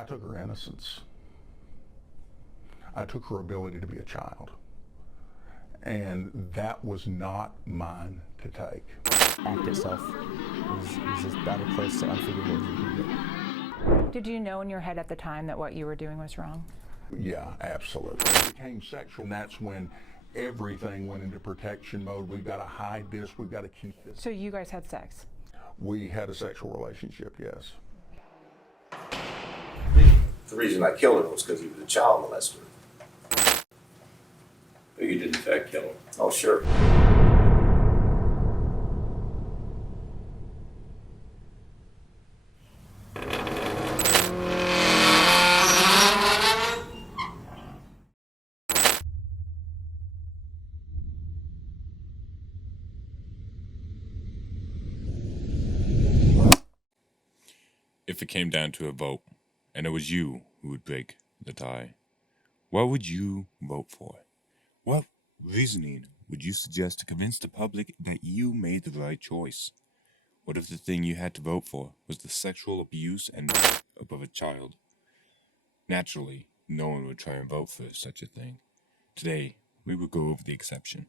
I took her innocence. I took her ability to be a child. And that was not mine to take. Act itself is about as close to unforgivable as you can get. Did you know in your head at the time that what you were doing was wrong? Yeah, absolutely. It became sexual, and that's when everything went into protection mode. We've got to hide this, we've got to keep this. So you guys had sex? We had a sexual relationship, yes. The reason I killed him was because he was a child molester. But you did in fact kill him. Oh, sure. If it came down to a vote, and it was you who would break the tie, what would you vote for? What reasoning would you suggest to convince the public that you made the right choice? What if the thing you had to vote for was the sexual abuse and death of a child? Naturally, no one would try and vote for such a thing. Today, we will go over the exception.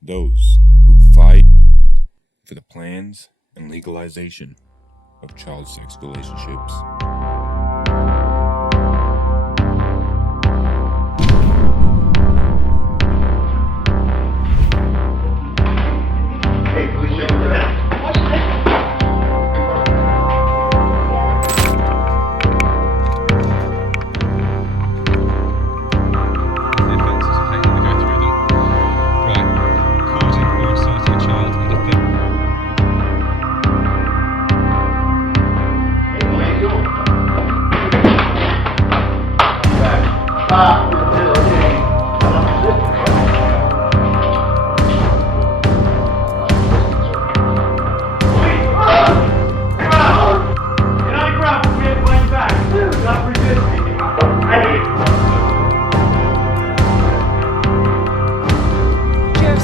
Those who fight for the plans and legalization of child sex relationships.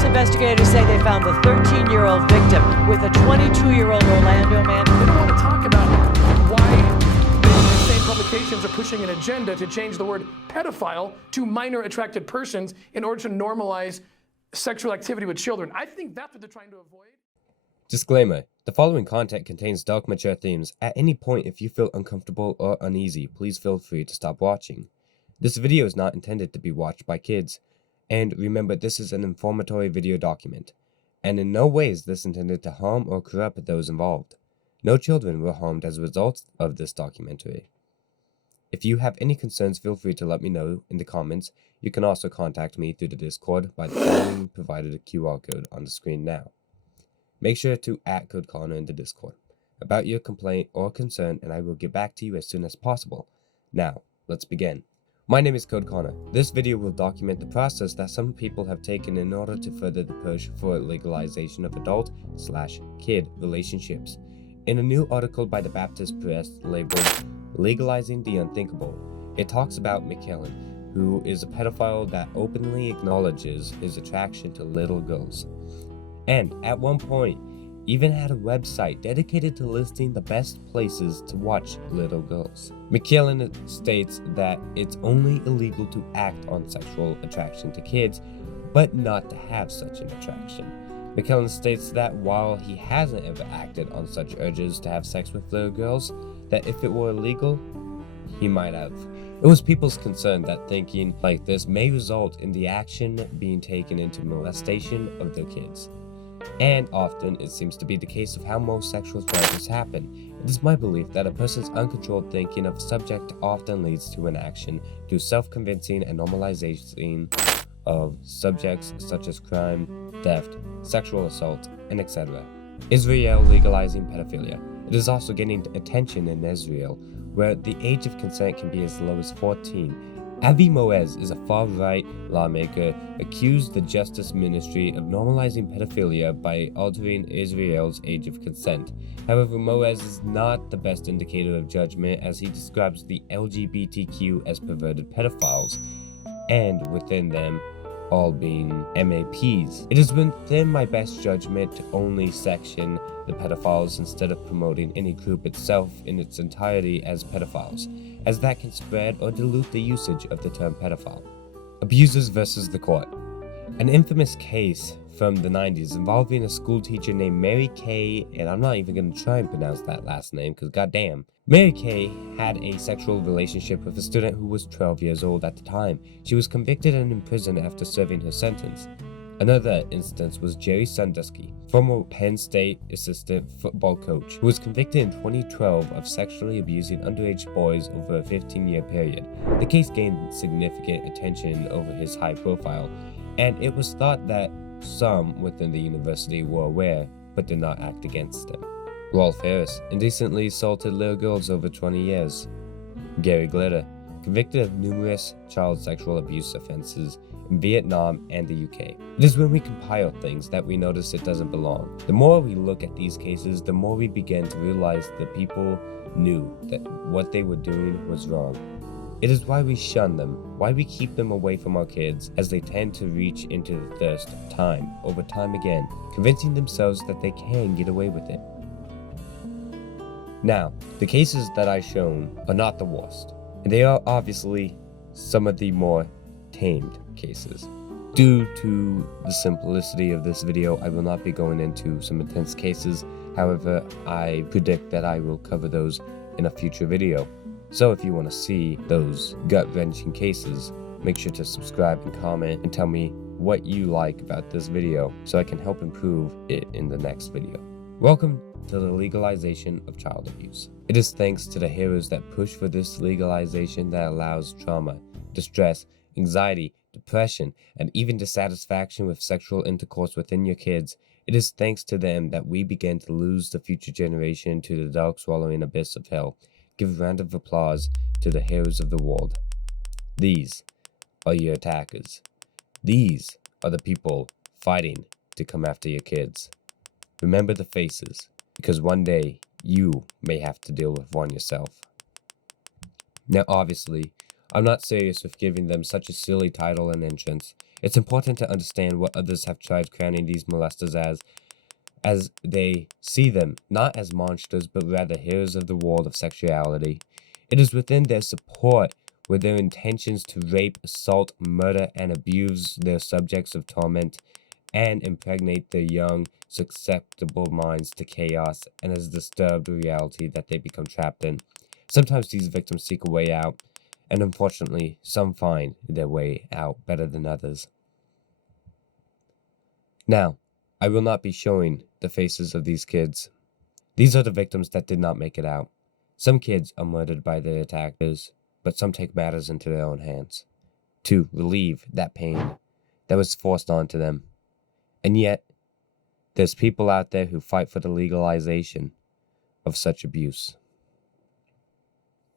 Investigators say they found the 13-year-old victim with a 22-year-old Orlando man. They don't want to talk about why the same publications are pushing an agenda to change the word pedophile to minor attracted persons in order to normalize sexual activity with children. I think that's what they're trying to avoid. Disclaimer: the following content contains dark, mature themes. At any point, if you feel uncomfortable or uneasy, please feel free to stop watching. This video is not intended to be watched by kids. And remember, this is an informatory video document, and in no way is this intended to harm or corrupt those involved. No children were harmed as a result of this documentary. If you have any concerns, feel free to let me know in the comments. You can also contact me through the Discord by the following provided QR code on the screen now. Make sure to @CodeConnor in the Discord about your complaint or concern, and I will get back to you as soon as possible. Now, let's begin. My name is CodeConnor. This video will document the process that some people have taken in order to further the push for legalization of adult/kid relationships. In a new article by the Baptist Press labeled Legalizing the Unthinkable, it talks about McKellen, who is a pedophile that openly acknowledges his attraction to little girls, and at one point even had a website dedicated to listing the best places to watch little girls. McKellen states that it's only illegal to act on sexual attraction to kids, but not to have such an attraction. McKellen states that while he hasn't ever acted on such urges to have sex with little girls, that if it were illegal, he might have. It was people's concern that thinking like this may result in the action being taken into molestation of their kids. And often it seems to be the case of how most sexual charges happen. It is my belief that a person's uncontrolled thinking of a subject often leads to an action through self-convincing and normalization of subjects such as crime, theft, sexual assault, and etc. Israel legalizing pedophilia. It is also gaining attention in Israel, where the age of consent can be as low as 14. Avi Moez is a far-right lawmaker accused the Justice Ministry of normalizing pedophilia by altering Israel's age of consent. However, Moez is not the best indicator of judgment, as he describes the LGBTQ as perverted pedophiles, and within them all being MAPs. It is within my best judgment to only section the pedophiles instead of promoting any group itself in its entirety as pedophiles, as that can spread or dilute the usage of the term pedophile. Abusers versus the court. An infamous case from the 90s involving a school teacher named Mary Kay, and I'm not even going to try and pronounce that last name because goddamn. Mary Kay had a sexual relationship with a student who was 12 years old at the time. She was convicted and imprisoned after serving her sentence. Another instance was Jerry Sandusky, former Penn State assistant football coach, who was convicted in 2012 of sexually abusing underage boys over a 15-year period. The case gained significant attention over his high profile, and it was thought that some within the university were aware but did not act against him. Rolf Harris indecently assaulted little girls over 20 years. Gary Glitter, convicted of numerous child sexual abuse offenses in Vietnam and the UK. It is when we compile things that we notice it doesn't belong. The more we look at these cases, the more we begin to realize the people knew that what they were doing was wrong. It is why we shun them, why we keep them away from our kids, as they tend to reach into the thirst of time over time again, convincing themselves that they can get away with it. Now, the cases that I've shown are not the worst, and they are obviously some of the more tamed cases. Due to the simplicity of this video, I will not be going into some intense cases. However, I predict that I will cover those in a future video. So if you want to see those gut-wrenching cases, make sure to subscribe and comment and tell me what you like about this video so I can help improve it in the next video. Welcome to the legalization of child abuse. It is thanks to the heroes that push for this legalization that allows trauma, distress, anxiety, depression, and even dissatisfaction with sexual intercourse within your kids. It is thanks to them that we begin to lose the future generation to the dark swallowing abyss of hell. Give a round of applause to the heroes of the world. These are your attackers. These are the people fighting to come after your kids. Remember the faces, because one day you may have to deal with one yourself. Now obviously, I'm not serious with giving them such a silly title and entrance. It's important to understand what others have tried crowning these molesters as they see them not as monsters but rather heroes of the world of sexuality. It is within their support with their intentions to rape, assault, murder, and abuse their subjects of torment and impregnate their young, susceptible minds to chaos and as disturbed reality that they become trapped in. Sometimes these victims seek a way out, and unfortunately, some find their way out better than others. Now, I will not be showing the faces of these kids. These are the victims that did not make it out. Some kids are murdered by their attackers, but some take matters into their own hands to relieve that pain that was forced onto them. And yet, there's people out there who fight for the legalization of such abuse.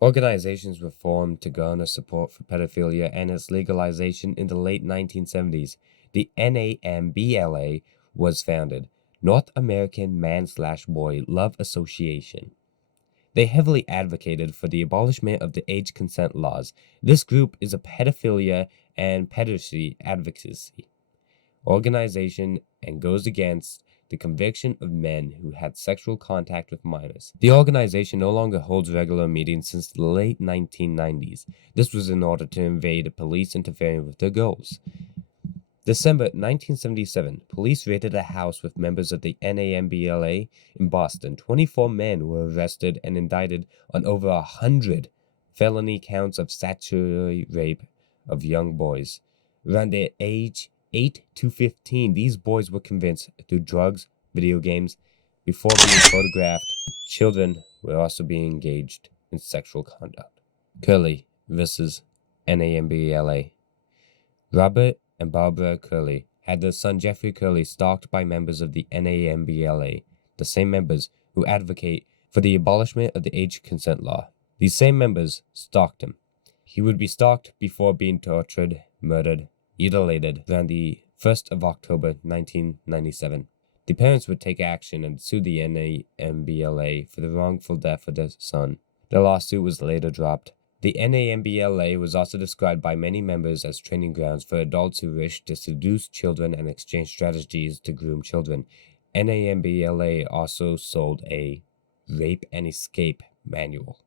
Organizations were formed to garner support for pedophilia and its legalization in the late 1970s. The NAMBLA was founded, North American Man/Boy Love Association. They heavily advocated for the abolishment of the age consent laws. This group is a pedophilia and pederasty advocacy organization and goes against the conviction of men who had sexual contact with minors. The organization no longer holds regular meetings since the late 1990s. This was in order to evade police interfering with their goals. December 1977, police raided a house with members of the NAMBLA in Boston. 24 men were arrested and indicted on over 100 felony counts of statutory rape of young boys. Around their age 8 to 15, these boys were convinced through drugs, video games, before being photographed. Children were also being engaged in sexual conduct. Curley versus NAMBLA. Robert and Barbara Curley had their son Jeffrey Curley stalked by members of the NAMBLA, the same members who advocate for the abolishment of the age consent law. These same members stalked him. He would be stalked before being tortured, murdered, mutilated around the 1st of October 1997. The parents would take action and sue the NAMBLA for the wrongful death of their son. The lawsuit was later dropped. The NAMBLA was also described by many members as training grounds for adults who wish to seduce children and exchange strategies to groom children. NAMBLA also sold a Rape and Escape manual.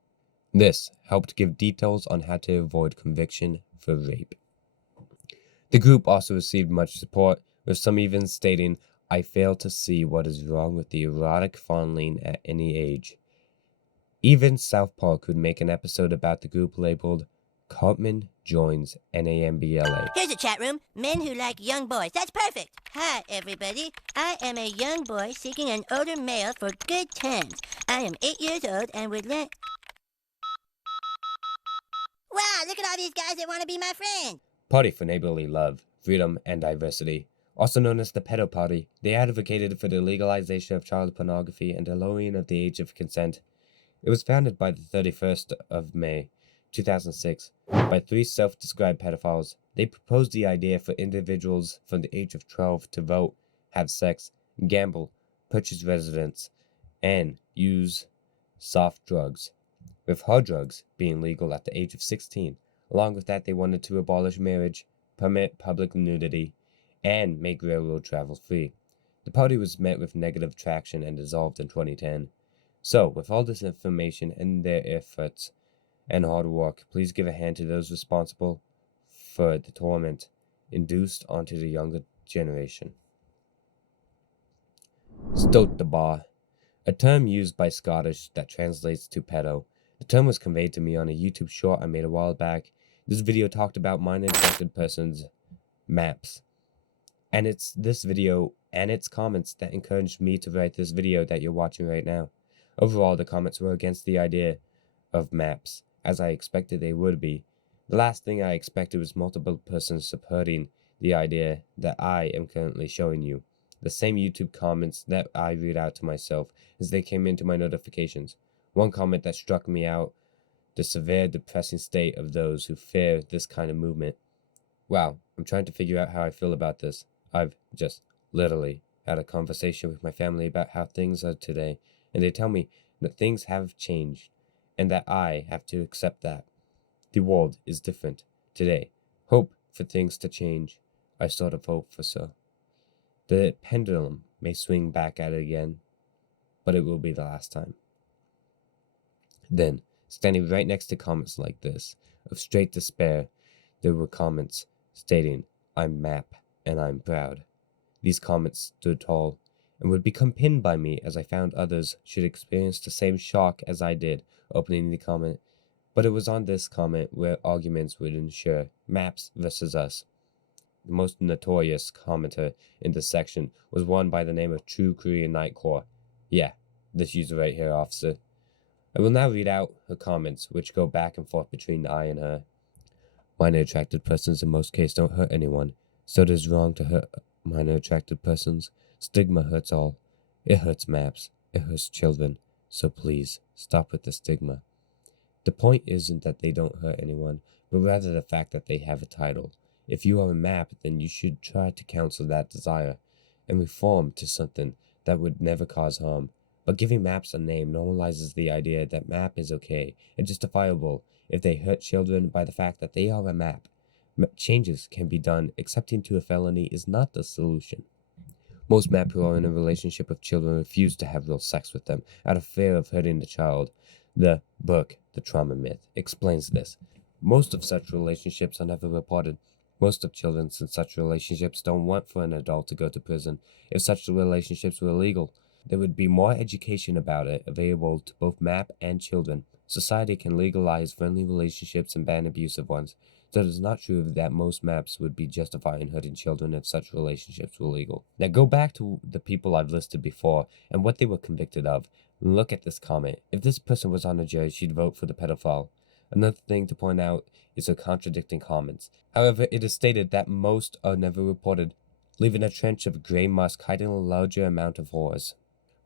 This helped give details on how to avoid conviction for rape. The group also received much support, with some even stating, "I fail to see what is wrong with the erotic fondling at any age." Even South Park would make an episode about the group labeled Cartman Joins NAMBLA. Here's a chat room. Men who like young boys. That's perfect. Hi, everybody. I am a young boy seeking an older male for good times. I am 8 years old and would like... Wow, look at all these guys that want to be my friend. Party for Neighborly Love, Freedom, and Diversity. Also known as the Pedo Party, they advocated for the legalization of child pornography and the lowering of the age of consent. It was founded by the 31st of May, 2006, by 3 self-described pedophiles. They proposed the idea for individuals from the age of 12 to vote, have sex, gamble, purchase residence, and use soft drugs, with hard drugs being legal at the age of 16. Along with that, they wanted to abolish marriage, permit public nudity, and make railroad travel free. The party was met with negative traction and dissolved in 2010. So, with all this information and their efforts and hard work, please give a hand to those responsible for the torment induced onto the younger generation. Stote the bar, a term used by Scottish that translates to pedo. The term was conveyed to me on a YouTube short I made a while back. This video talked about minor infected persons' maps. And it's this video and its comments that encouraged me to write this video that you're watching right now. Overall, the comments were against the idea of maps, as I expected they would be. The last thing I expected was multiple persons supporting the idea that I am currently showing you. The same YouTube comments that I read out to myself as they came into my notifications. One comment that struck me out: the severe depressing state of those who fear this kind of movement. Wow, I'm trying to figure out how I feel about this. I've just literally had a conversation with my family about how things are today, and they tell me that things have changed, and that I have to accept that. The world is different today. Hope for things to change. I sort of hope for so. The pendulum may swing back at it again, but it will be the last time. Then, standing right next to comments like this, of straight despair, there were comments stating, "I'm MAP, and I'm proud." These comments stood tall, and would become pinned by me as I found others should experience the same shock as I did opening the comment. But it was on this comment where arguments would ensure, MAPs versus us. The most notorious commenter in this section was one by the name of True Korean Nightcore. Yeah, this user right here, officer. I will now read out her comments, which go back and forth between I and her. Minor attracted persons in most cases don't hurt anyone, so it is wrong to hurt minor attracted persons. Stigma hurts all. It hurts MAPs. It hurts children. So please, stop with the stigma. The point isn't that they don't hurt anyone, but rather the fact that they have a title. If you are a MAP, then you should try to counsel that desire, and reform to something that would never cause harm. But giving MAPs a name normalizes the idea that MAP is okay and justifiable if they hurt children by the fact that they are a MAP. Changes can be done. Accepting to a felony is not the solution. Most MAP who are in a relationship with children refuse to have real sex with them out of fear of hurting the child. The book, The Trauma Myth, explains this. Most of such relationships are never reported. Most of children in such relationships don't want for an adult to go to prison. If such relationships were illegal, there would be more education about it available to both MAP and children. Society can legalize friendly relationships and ban abusive ones. So it is not true that most MAPs would be justifying hurting children if such relationships were legal. Now go back to the people I've listed before and what they were convicted of. And look at this comment. If this person was on a jury, she'd vote for the pedophile. Another thing to point out is her contradicting comments. However, it is stated that most are never reported, leaving a trench of grey musk hiding a larger amount of horrors.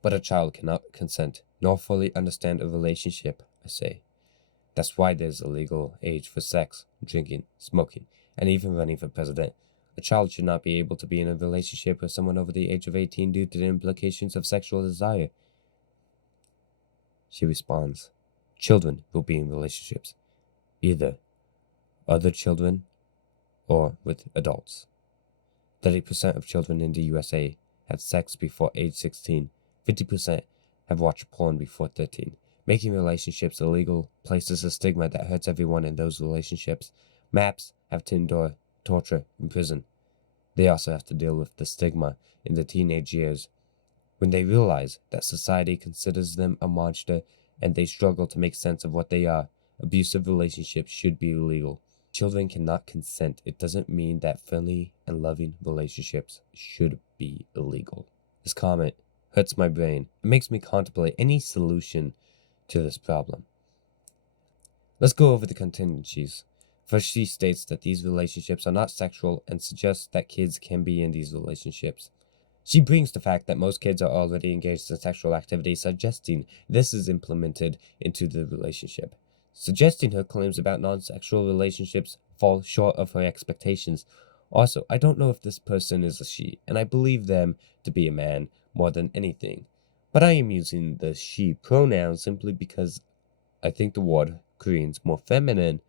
But a child cannot consent, nor fully understand a relationship, I say. That's why there's a legal age for sex, drinking, smoking, and even running for president. A child should not be able to be in a relationship with someone over the age of 18 due to the implications of sexual desire. She responds, children will be in relationships, either other children or with adults. 30% of children in the USA had sex before age 16. 50% have watched porn before 13. Making relationships illegal places a stigma that hurts everyone in those relationships. MAPs have to endure torture in prison. They also have to deal with the stigma in the teenage years when they realize that society considers them a monster and they struggle to make sense of what they are. Abusive relationships should be illegal. Children cannot consent. It doesn't mean that friendly and loving relationships should be illegal. This comment hurts my brain. It makes me contemplate any solution to this problem. Let's go over the contingencies. First, she states that these relationships are not sexual and suggests that kids can be in these relationships. She brings the fact that most kids are already engaged in sexual activity, suggesting this is implemented into the relationship. Suggesting her claims about non-sexual relationships fall short of her expectations. Also, I don't know if this person is a she, and I believe them to be a man more than anything. But I am using the she pronoun simply because I think the word Korean's more feminine,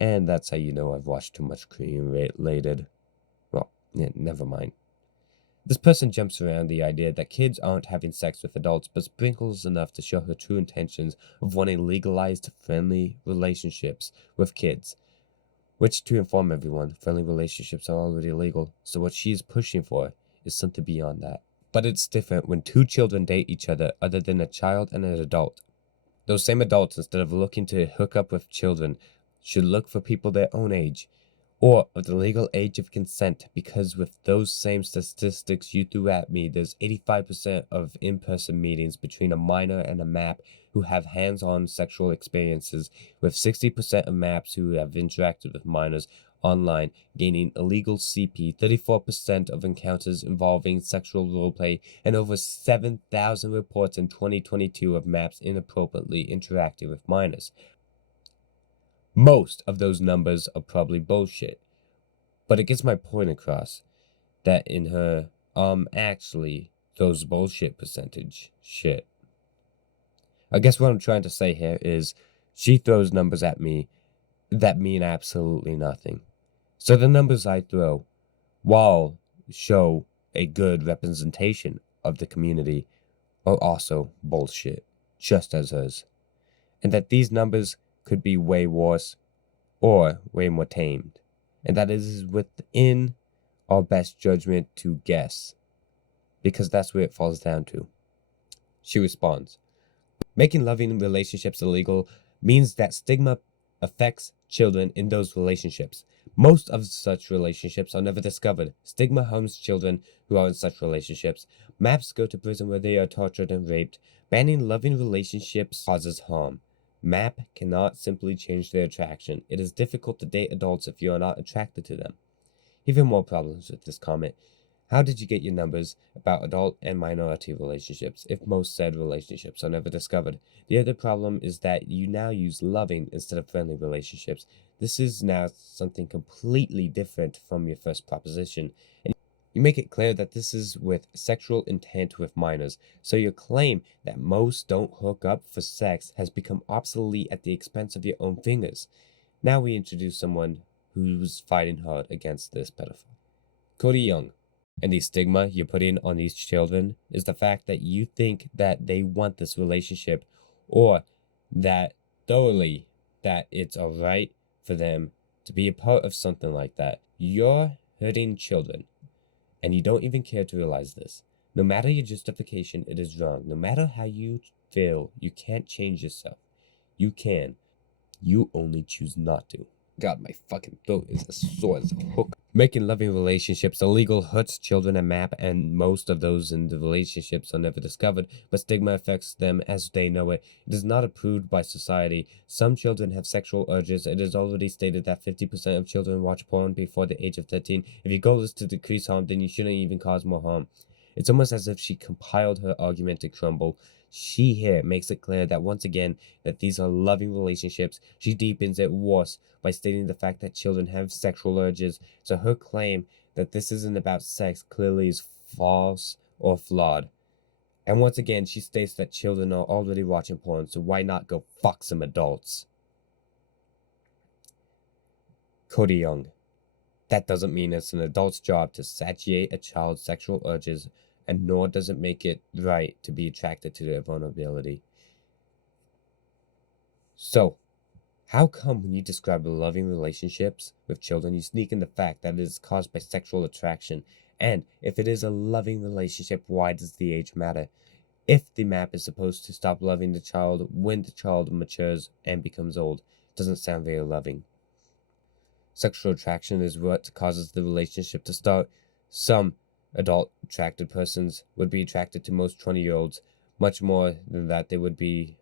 and that's how you know I've watched too much Korean-related. Well, yeah, never mind. This person jumps around the idea that kids aren't having sex with adults, but sprinkles enough to show her true intentions of wanting legalized friendly relationships with kids. Which, to inform everyone, friendly relationships are already legal, so what she's pushing for is something beyond that. But it's different when two children date each other other than a child and an adult. Those same adults, instead of looking to hook up with children, should look for people their own age, or of the legal age of consent, because with those same statistics you threw at me, there's 85% of in-person meetings between a minor and a MAP who have hands-on sexual experiences, with 60% of MAPs who have interacted with minors online gaining illegal CP, 34% of encounters involving sexual roleplay, and over 7,000 reports in 2022 of MAPs inappropriately interacting with minors. Most of those numbers are probably bullshit, but it gets my point across that in her, actually, those bullshit percentage shit. I guess what I'm trying to say here is she throws numbers at me that mean absolutely nothing. So the numbers I throw, while show a good representation of the community, are also bullshit, just as hers. And that these numbers could be way worse or way more tamed, and that it is within our best judgment to guess, because that's where it falls down to. She responds, making loving relationships illegal means that stigma affects children in those relationships. Most of such relationships are never discovered. Stigma harms children who are in such relationships. MAPs go to prison where they are tortured and raped. Banning loving relationships causes harm. MAP cannot simply change their attraction. It is difficult to date adults if you are not attracted to them. Even more problems with this comment. How did you get your numbers about adult and minority relationships if most said relationships are never discovered? The other problem is that you now use loving instead of friendly relationships. This is now something completely different from your first proposition. And you make it clear that this is with sexual intent with minors, so your claim that most don't hook up for sex has become obsolete at the expense of your own fingers. Now we introduce someone who's fighting hard against this pedophile. Cody Young. And the stigma you're putting on these children is the fact that you think that they want this relationship, or that thoroughly that it's alright for them to be a part of something like that. You're hurting children, and you don't even care to realize this. No matter your justification, it is wrong. No matter how you feel, you can't change yourself. You can. You only choose not to. God, my fucking throat is as sore as a hook. Making loving relationships illegal hurts children at MAP, and most of those in the relationships are never discovered, but stigma affects them as they know it. It is not approved by society. Some children have sexual urges. It is already stated that 50% of children watch porn before the age of 13. If your goal is to decrease harm, then you shouldn't even cause more harm. It's almost as if she compiled her argument to crumble. She here makes it clear that once again, that these are loving relationships. She deepens it worse by stating the fact that children have sexual urges. So her claim that this isn't about sex clearly is false or flawed. And once again, she states that children are already watching porn, so why not go fuck some adults? Cody Young. That doesn't mean it's an adult's job to satiate a child's sexual urges and nor does it make it right to be attracted to their vulnerability. So, how come when you describe loving relationships with children, you sneak in the fact that it is caused by sexual attraction? And if it is a loving relationship, why does the age matter? If the map is supposed to stop loving the child when the child matures and becomes old, it doesn't sound very loving. Sexual attraction is what causes the relationship to start. Some adult attracted persons would be attracted to most 20-year-olds, much more than that they would be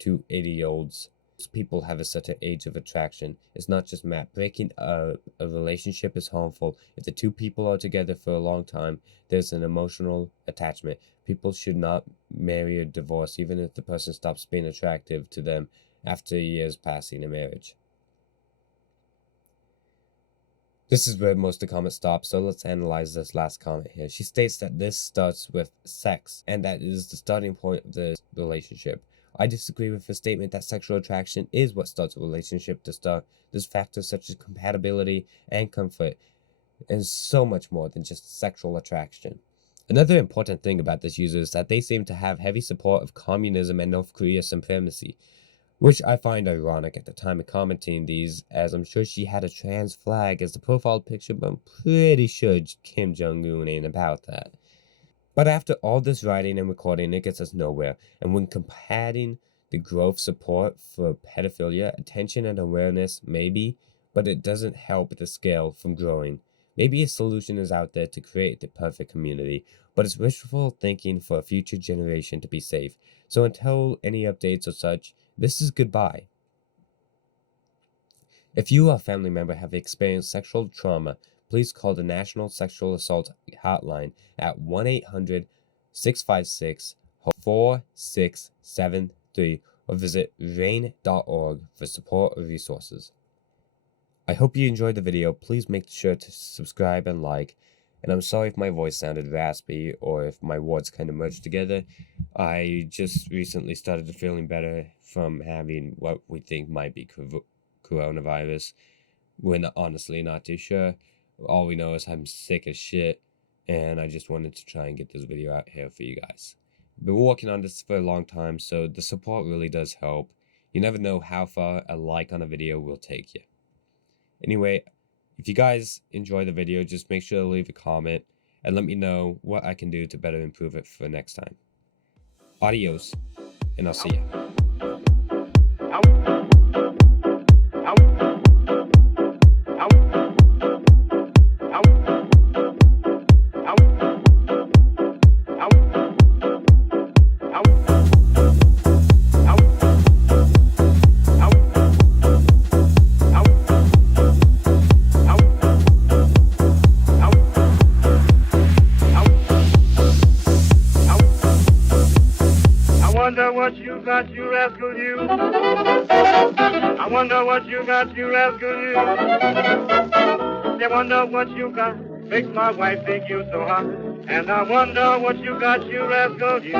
to 80-year-olds. People have a certain age of attraction. It's not just map. Breaking a relationship is harmful. If the two people are together for a long time, there's an emotional attachment. People should not marry or divorce, even if the person stops being attractive to them after years passing a marriage. This is where most of the comments stop, so let's analyze this last comment here. She states that this starts with sex, and that is the starting point of the relationship. I disagree with the statement that sexual attraction is what starts a relationship to start. There's factors such as compatibility and comfort, and so much more than just sexual attraction. Another important thing about this user is that they seem to have heavy support of communism and North Korea supremacy, which I find ironic at the time of commenting these, as I'm sure she had a trans flag as the profile picture, but I'm pretty sure Kim Jong-un ain't about that. But after all this writing and recording, it gets us nowhere. And when comparing the growth support for pedophilia, attention and awareness, maybe, but it doesn't help the scale from growing. Maybe a solution is out there to create the perfect community, but it's wishful thinking for a future generation to be safe. So until any updates or such, this is goodbye. If you or a family member have experienced sexual trauma, please call the National Sexual Assault Hotline at 1-800-656-4673 or visit RAINN.org for support or resources. I hope you enjoyed the video. Please make sure to subscribe and like. And I'm sorry if my voice sounded raspy or if my words kind of merged together. I just recently started feeling better from having what we think might be coronavirus. We're honestly not too sure. All we know is I'm sick as shit, and I just wanted to try and get this video out here for you guys. Been working on this for a long time, so the support really does help. You never know how far a like on a video will take you. Anyway, if you guys enjoy the video, just make sure to leave a comment and let me know what I can do to better improve it for next time. Adios, and I'll see ya. What you got, you rascal, you. I wonder what you got, you rascal, you. I wonder what you got, makes my wife think you so hot. And I wonder what you got, you rascal, you.